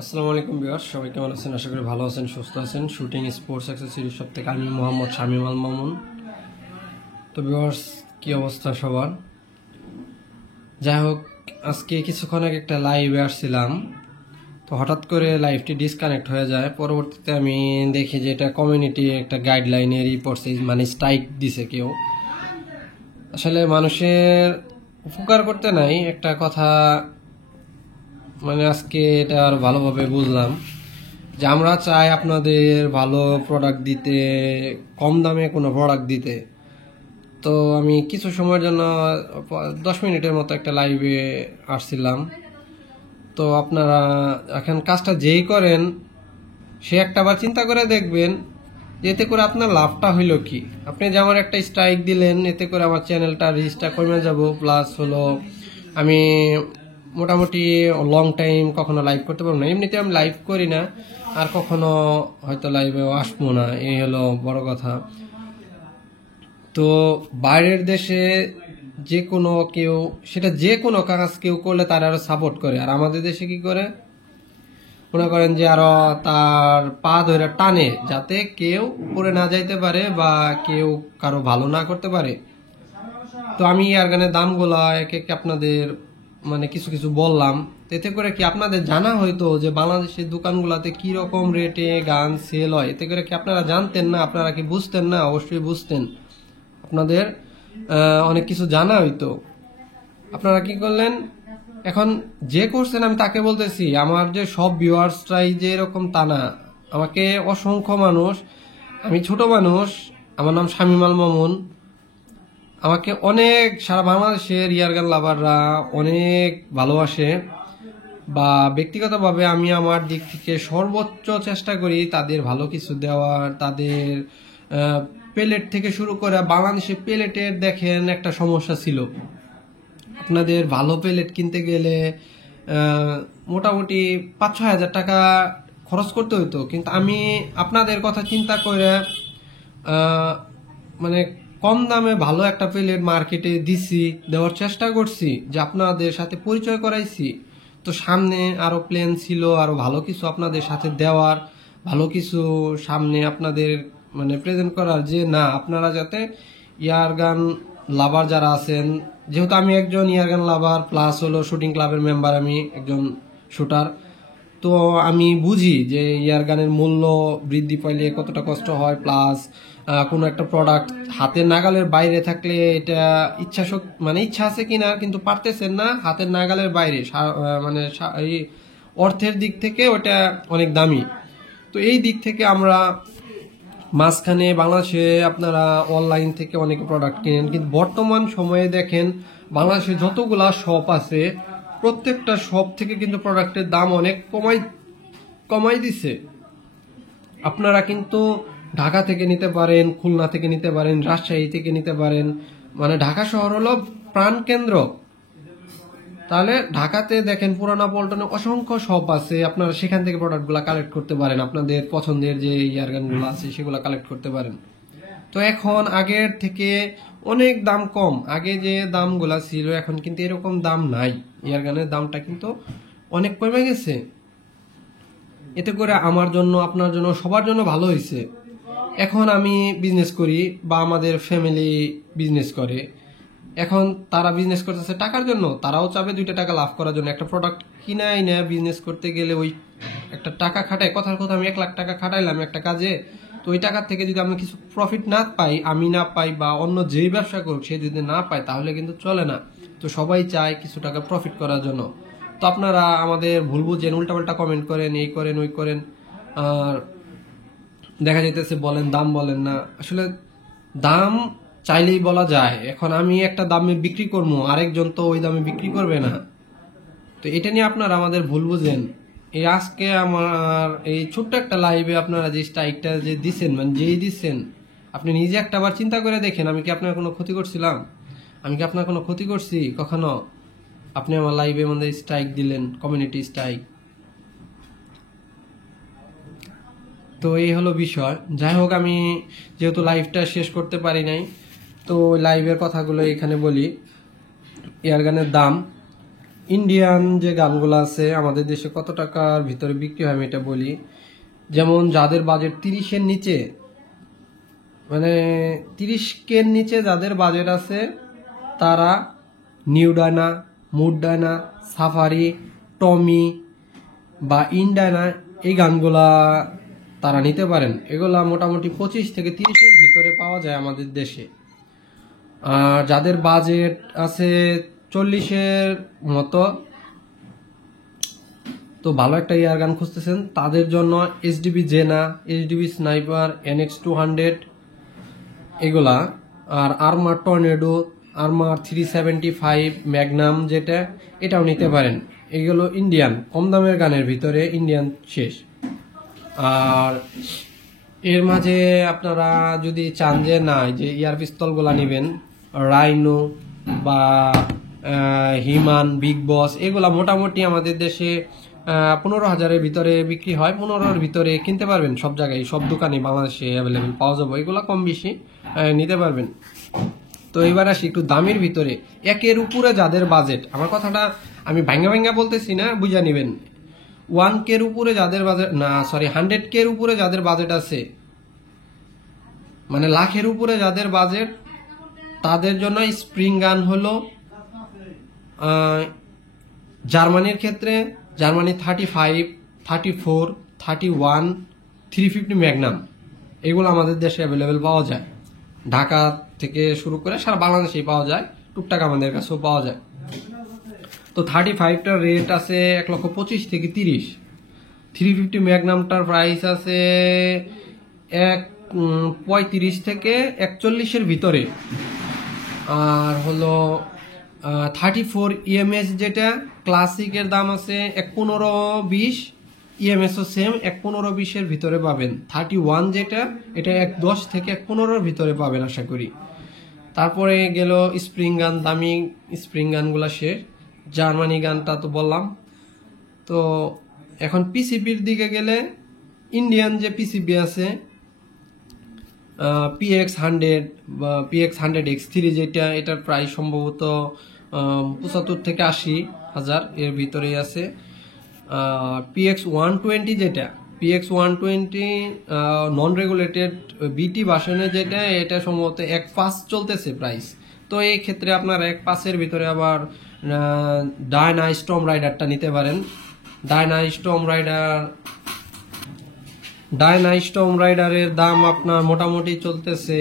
আসসালামু আলাইকুম ভিউয়ার্স, সবাই কেমন আছেন? আশা করি ভালো আছেন, সুস্থ আছেন। শুটিং স্পোর্টস অ্যাক্সেসরিজ শপ থেকে আমি মোহাম্মদ শামীম আল মামুন। তো ভিউয়ার্স, কি অবস্থা সবার? যাই হোক, আজকে কিছুক্ষণ আগে একটা লাইভে আসছিলাম, তো হঠাৎ করে লাইভটি ডিসকানেক্ট হয়ে যায়। পরবর্তীতে আমি দেখি যে এটা কমিউনিটি একটা গাইডলাইনেরই পড়ছে, মানে স্ট্রাইক দিছে কেউ। আসলে মানুষের উপকার করতে নাই একটা কথা, মানে আজকে এটা আর ভালোভাবে বুঝলাম যে আমরা চাই আপনাদের ভালো প্রোডাক্ট দিতে, কম দামে কোনো প্রোডাক্ট দিতে। তো আমি কিছু সময়ের জন্য 10 মিনিটের মতো একটা লাইভে আসছিলাম। তো আপনারা এখন কাজটা যেই করেন সে একটাবার চিন্তা করে দেখবেন যে এতে করে আপনার লাভটা হইল কি। আপনি যে আমার একটা স্ট্রাইক দিলেন, এতে করে আমার চ্যানেলটা রিচটা কমে যাব, প্লাস হলো আমি মোটামুটি লং টাইম কখনো লাইভ করতে পারবো না। এমনিতে আমি লাইভ করি না, আর কখনো হয়তো লাইভেও আসবো না, এই হলো বড় কথা। তো বাইরের দেশে যে কোনো কেউ, সেটা যে কোনো কাজ কেউ করলে তারা আরো সাপোর্ট করে, আর আমাদের দেশে কি করে মনে করেন যে আরো তার পা ধরে টানে যাতে কেউ উপরে না যাইতে পারে বা কেউ কারো ভালো না করতে পারে। তো আমি ইয়ারগানের দামগুলা এক এক আপনাদের মানে কিছু কিছু বললাম, এতে করে কি আপনাদের জানা হয়তো যে বাংলাদেশের দোকানগুলোতে কি রকম রেটে গান সেল হয়। এতে করে কি আপনারা জানতেন না? আপনারা কি বুঝতেন না? অবশ্যই বুঝতেন। আপনাদের অনেক কিছু জানা হইতো। আপনারা কি করলেন? এখন যে করছেন আমি তাকে বলতেছি, আমার যে সব ভিউয়ার্সরাই যে এরকম তা না। আমাকে অসংখ্য মানুষ, আমি ছোট মানুষ, আমার নাম শামীম আল মামুন, আমাকে অনেক সারা বাংলাদেশের ইয়ারগান লাভাররা অনেক ভালোবাসে, বা ব্যক্তিগতভাবে আমি আমার দিক থেকে সর্বোচ্চ চেষ্টা করি তাদের ভালো কিছু দেওয়ার। তাদের পেলেট থেকে শুরু করে বাংলাদেশে পেলেটের দেখেন একটা সমস্যা ছিল, আপনাদের ভালো পেলেট কিনতে গেলে মোটামুটি 5-6 হাজার টাকা খরচ করতে হতো। কিন্তু আমি আপনাদের কথা চিন্তা করে মানে কম দামে ভালো একটা প্লেট মার্কেটে দিছি, দেওয়ার চেষ্টা করছি, যে আপনাদের সাথে পরিচয় করাইছি। তো সামনে আরো প্ল্যান ছিল আরো ভালো কিছু আপনাদের সাথে দেওয়ার, ভালো কিছু সামনে আপনাদের মানে প্রেজেন্ট করার, যে না আপনারা যাতে ইয়ারগান লাভার যারা আছেন, যেহেতু আমি একজন ইয়ারগান লাভার প্লাস হলো শুটিং ক্লাবের মেম্বার, আমি একজন শুটার, তো আমি বুঝি যে ইয়ারগানের মূল্য বৃদ্ধি পাইলে কতটা কষ্ট হয়। প্লাস কোনো একটা প্রোডাক্ট হাতের নাগালের বাইরে থাকলে এটা মানে ইচ্ছা আছে কিনা কিন্তু পারতেছেন না, হাতের নাগালের বাইরে মানে এই অর্থের দিক থেকে ওটা অনেক দামি। তো এই দিক থেকে আমরা মাঝখানে বাংলাদেশে আপনারা অনলাইন থেকে অনেক প্রোডাক্ট কিনেন, কিন্তু বর্তমান সময়ে দেখেন বাংলাদেশে যতগুলা শপ আছে প্রত্যেকটা শপ থেকে কিন্তু প্রোডাক্টের দাম অনেক কমাই দিছে। আপনারা কিন্তু ঢাকা থেকে নিতে পারেন, খুলনা থেকে নিতে পারেন, রাজশাহী থেকে নিতে পারেন, মানে ঢাকা শহর হলো প্রাণকেন্দ্র। তাহলে ঢাকাতে দেখেন পুরানা পল্টনে অসংখ্য শপ আছে, আপনারা সেখান থেকে প্রোডাক্টগুলো কালেক্ট করতে পারেন, আপনাদের পছন্দের যে ইয়ারগানগুলো আছে সেগুলো কালেক্ট করতে পারেন। তো এখন আগের থেকে অনেক দাম কম, আগে যে দামগুলা ছিল এখন কিন্তু এরকম দাম নাই, ইয়ারগানের দামটা কিন্তু অনেক কমে গেছে। এতে করে আমার জন্য, আপনার জন্য, সবার জন্য ভালো হয়েছে। এখন আমি বিজনেস করি বা আমাদের ফ্যামিলি বিজনেস করে, এখন তারা বিজনেস করতেছে টাকার জন্য, তারাও চাবে 2টা টাকা লাভ করার জন্য। একটা প্রোডাক্ট কিনাই না বিজনেস করতে গেলে ওই একটা টাকা খাটায়, কথার কথা আমি 1 লাখ টাকা খাটাইলাম একটা কাজে, তো ওই টাকার থেকে যদি আমি কিছু প্রফিট না পাই, আমি না পাই বা অন্য যেই ব্যবসা করুক সে যদি না পায় তাহলে কিন্তু চলে না। তো সবাই চায় কিছু টাকা প্রফিট করার জন্য। তো আপনারা আমাদের ভুল বুঝেন, উল্টাপাল্টা কমেন্ট করেন, এই করেন ওই করেন, আর দেখা যাইতেছে বলেন দাম বলেন না। আসলে দাম চাইলেই বলা যায়, এখন আমি একটা দামে বিক্রি করবো, আরেকজন তো ওই দামে বিক্রি করবে না। তো এটা নিয়ে আপনারা আমাদের ভুল বুঝেন। এই আজকে আমার এই ছোট্ট একটা লাইভে আপনারা যে স্ট্রাইকটা যে দিচ্ছেন, মানে যেই দিচ্ছেন, আপনি নিজে একটা বার চিন্তা করে দেখেন, আমি কি আপনার কোনো ক্ষতি করছিলাম? আমি কি আপনার কোনো ক্ষতি করছি কখনো? আপনি আমার লাইভে মধ্যে স্ট্রাইক দিলেন, কমিউনিটি স্ট্রাইক। তো এই হলো বিষয়। যাই হোক, আমি যেহেতু লাইভটা শেষ করতে পারি নাই, তো লাইভের কথাগুলো এখানে বলি। এয়ারগানের দাম ইন্ডিয়ান যে গানগুলো আছে আমাদের দেশে কত টাকার ভিতরে বিক্রি হয় আমি এটা বলি। যেমন যাদের বাজেট 30-এর নিচে, মানে 30K নিচে যাদের বাজেট আছে তারা new Diana, mood Diana, safari, Tommy বা ইনডায়না এই গানগুলা তারা নিতে পারেন। এগুলা মোটামুটি 25 থেকে 30-এর ভিতরে পাওয়া যায় আমাদের দেশে। আর যাদের বাজেট আছে 40-এর মতো, তো ভালো একটা ইয়ার গান খুঁজতেছেন, তাদের জন্য এইচডিবি জেনা, এইচডিবি স্নাইপার, NX200 এগুলা, আর আর্মার টর্নেডো, আর্মার 375 ম্যাগনাম যেটা, এটাও নিতে পারেন। এগুলো ইন্ডিয়ান কম দামের গানের ভিতরে ইন্ডিয়ান শেষ। আর এর মাঝে আপনারা যদি চান যে না যে ইয়ার পিস্তলগুলা নেবেন, রাইনো বা হিমান, বিগ বস, এগুলা মোটামুটি আমাদের দেশে 15,000-এর ভিতরে বিক্রি হয়। 15-এর ভিতরে কিনতে পারবেন, সব জায়গায় সব দোকানে বাংলাদেশে অ্যাভেলেবেল পাওয়া যাবে। এগুলা কম বেশি নিতে পারবেন। তো এবার আসি একটু দামের ভিতরে। 1-এর উপরে যাদের বাজেট, আমার কথাটা আমি ভাঙ্গা ভাঙ্গা বলতেছি না, বুঝা নিবেন। 1K-র উপরে যাদের বাজেট, না সরি 100K-র উপরে যাদের বাজেট আছে, মানে লাখের উপরে যাদের বাজেট, তাদের জন্য স্প্রিং গান হলো জার্মানির ক্ষেত্রে জার্মানি 35, 34, 31, 350 ম্যাগনাম, এগুলো আমাদের দেশে অ্যাভেলেবেল পাওয়া যায়। ঢাকা থেকে শুরু করে সারা বাংলাদেশেই পাওয়া যায়, টুকটাক আমাদের কাছেও পাওয়া যায়। তো 35টার রেট আছে 1,25,000 থেকে 30। 350 ম্যাগনামটার প্রাইস আছে 35 থেকে 41-এর ভিতরে। আর হলো 34 EMS যেটা ক্লাসিকের দাম আছে 1,15-20, EMS ও সেম 1,15-20-এর ভিতরে পাবেন। 31 যেটা, এটা 1,10 থেকে 1,15-এর ভিতরে পাবেন আশা করি। তারপরে গেল স্প্রিং গান, দামি স্প্রিং গানগুলা শেষ। জার্মানি গানটা তো বললাম। তো এখন পিসিবির দিকে গেলে ইন্ডিয়ান যে পিসিবি আছে PX100 বা PX100X3 যেটা, এটার প্রাইস সম্ভবত 75 থেকে 80,000 এর ভিতরেই আছে। PX120 যেটা, PX120 নন রেগুলেটেড বিটি ভার্সনে যেটা, এটা সম্ভবত 1,5 চলতেছে প্রাইস। তো এই ক্ষেত্রে আপনার 1,5-এর ভিতরে আবার ডায়না স্টর্ম রাইডারটা নিতে পারেন। ডায়না স্টর্ম রাইডারের দাম আপনার মোটামুটি চলতেছে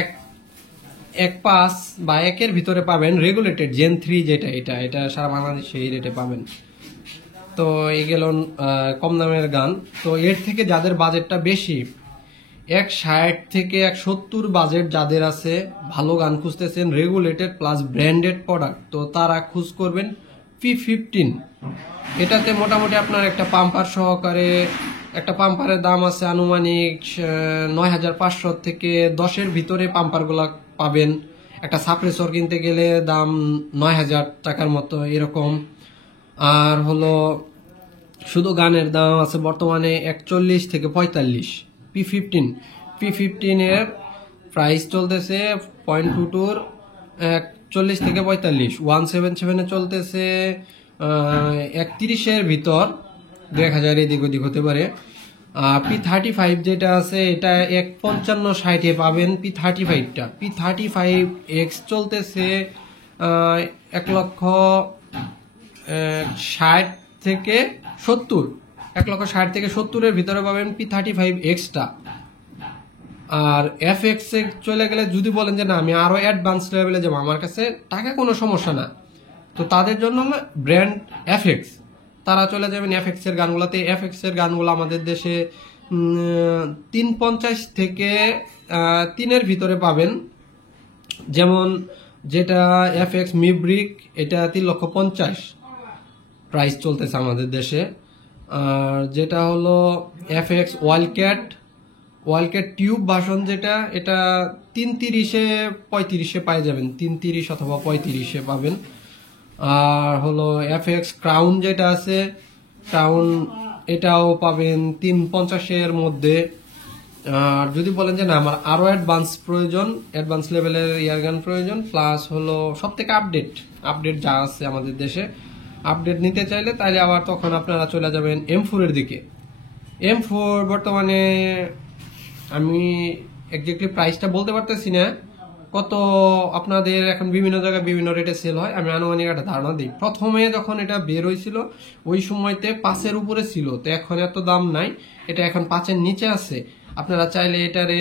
1,5 বা 1-এর ভিতরে পাবেন। রেগুলেটেড জেন 3 যেটা, এটা সারা বাংলাদেশে এই রেটে পাবেন। তো এই গেল কম দামের গান। তো এর থেকে যাদের বাজেটটা বেশি, 160 থেকে 170 বাজেট যাদের আছে, ভালো গান খুঁজতেছেন, রেগুলেটেড প্লাস ব্র্যান্ডেড প্রোডাক্ট, তো তারা খুঁজ করবেন P15। এটাতে মোটামুটি আপনার একটা পাম্পার সহকারে, একটা পাম্পারের দাম আছে আনুমানিক 9,500 থেকে 10-এর ভিতরে পাম্পারগুলা পাবেন। একটা সাপ্রেসর কিনতে গেলে দাম 9,000 টাকার মতো এরকম। আর হলো শুধু গানের দাম আছে বর্তমানে 41 থেকে 45। P15 এর প্রাইস চলতেছে 0.22 40 থেকে 45। 177 চলতেছে 31-এর ভিতর, 2,000 এদিক ওদিক হতে পারে। P35 যেটা আছে এটা 155-60-এ পাবেন। P35টা P35X চলতেছে 1,60,000 থেকে 70, 1,60,000 থেকে 70-এর ভিতরে পাবেন P35X-টা। আর FX এ চলে গেলে যদি বলেন যে না আমি আরো অ্যাডভান্স লেভেলে যাবো, আমার কাছে টাকা কোনো সমস্যা না, তো তাদের জন্য ব্র্যান্ড FX, তারা চলে যাবেন FX এর গানগুলোতে। FX এর গানগুলো আমাদের দেশে 350 থেকে 3-এর ভিতরে পাবেন। যেমন যেটা FX মিব্রিক, এটা 3,50,000 প্রাইস চলতেছে আমাদের দেশে। আর যেটা হলো FX ওয়ালক্যাট টিউব ভার্সন যেটা, এটা 330-এ 35-এ পাই যাবেন, 330 অথবা 35-এ পাবেন। আর হলো FX ক্রাউন যেটা আছে, ক্রাউন এটাও পাবেন 350-এর মধ্যে। আর যদি বলেন যে না আমার আরো অ্যাডভান্স প্রয়োজন, অ্যাডভান্স লেভেলের ইয়ারগান প্রয়োজন, প্লাস হলো সব থেকে আপডেট যা আছে আমাদের দেশে আপডেট নিতে চাইলে তাইলে আবার তখন আপনারা চলে যাবেন M4 এর দিকে। M4 বর্তমানে আমি এক্স্যাক্টলি প্রাইসটা বলতে পারতেছি না কত, আপনাদের এখন বিভিন্ন জায়গায় বিভিন্ন রেটে সেল হয়, আমি আনুমানিক একটা ধারণা দিই। প্রথমে যখন এটা বের হয়েছিল ওই সময়তে 5-এর উপরে ছিল, তো এখন এত দাম নাই, এটা এখন 5-এর নিচে আছে। আপনারা চাইলে এটারে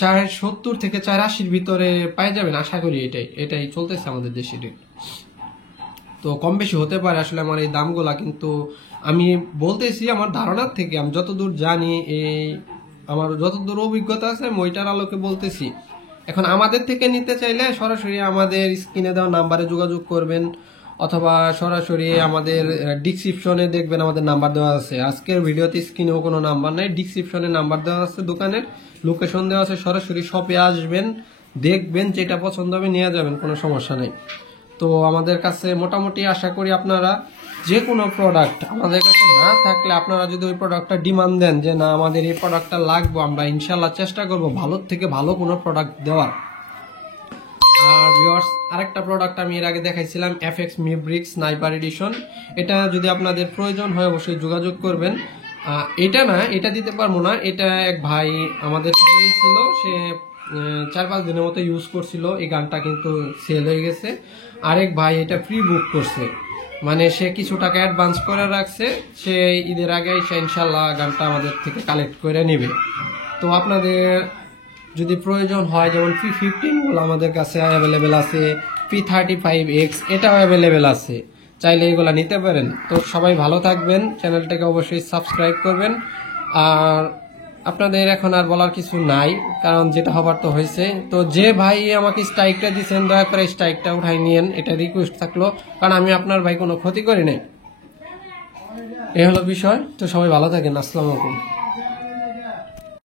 470 থেকে 480-র ভিতরে পাই যাবেন, আশা করি। এটাই চলতেছে আমাদের দেশে রেট। তো কম বেশি হতে পারে আসলে আমার এই দামগুলা, কিন্তু আমি বলতেছি আমার ধারণার থেকে, আমি যতদূর জানি, আমার যতদূর অভিজ্ঞতা আছে আমি ওইটার আলোকে বলতেছি। এখন আমাদের থেকে নিতে চাইলে সরাসরি আমাদের স্ক্রিনে দেওয়া নাম্বারে যোগাযোগ করবেন, অথবা সরাসরি আমাদের ডিসক্রিপশনে দেখবেন আমাদের নাম্বার দেওয়া আছে। আজকের ভিডিওতে স্ক্রিনেও কোনো নাম্বার নাই, ডিসক্রিপশনে নাম্বার দেওয়া আছে, দোকানের লোকেশন দেওয়া আছে। সরাসরি শপে আসবেন, দেখবেন, যেটা পছন্দ হবে নিয়ে যাবেন, কোনো সমস্যা নেই। তো আমাদের কাছে মোটামুটি আশা করি আপনারা যে কোনো প্রোডাক্ট আমাদের কাছে না থাকলে আপনারা যদি ওই প্রোডাক্টটা ডিমান্ড দেন যে না আমাদের এই প্রোডাক্টটা লাগবে, আমরা ইনশাল্লাহ চেষ্টা করব ভালোর থেকে ভালো কোনো প্রোডাক্ট দেওয়ার। আর ভিউয়ার্স, আরেকটা প্রোডাক্ট আমি এর আগে দেখাইছিলাম FX মিব্রিক স্নাইপার এডিশন। এটা যদি আপনাদের প্রয়োজন হয় অবশ্যই যোগাযোগ করবেন। এটা দিতে পারবো না, এটা এক ভাই আমাদের থেকে নিয়েছিল, সে 4-5 দিনের মতো ইউজ করছিল, এই গানটা কিন্তু সেল হয়ে গেছে। আরেক ভাই এটা ফ্রি বুক করছে, মানে সে কিছু টাকা অ্যাডভান্স করে রাখছে, সে ঈদের আগে সে ইনশাল্লাহ গানটা আমাদের থেকে কালেক্ট করে নেবে। তো আপনাদের যদি প্রয়োজন হয়, যেমন P15 গুলো আমাদের কাছে অ্যাভেলেবেল আছে, P35X এটাও অ্যাভেলেবেল আছে, চাইলে এগুলা নিতে পারেন। তো সবাই ভালো থাকবেন, চ্যানেলটাকে অবশ্যই সাবস্ক্রাইব করবেন। আর আপনাদের এখন আর বলার কিছু নাই, কারণ যেটা হবার তো হয়েছে। তো যে ভাই আমাকে স্ট্রাইকটা দিচ্ছেন দয়া করে স্ট্রাইকটা উঠাই নিয়েন, এটা রিকোয়েস্ট থাকলো, কারণ আমি আপনার ভাই কোনো ক্ষতি করি নাই, এ হলো বিষয়। তো সবাই ভালো থাকেন, আসসালামু আলাইকুম।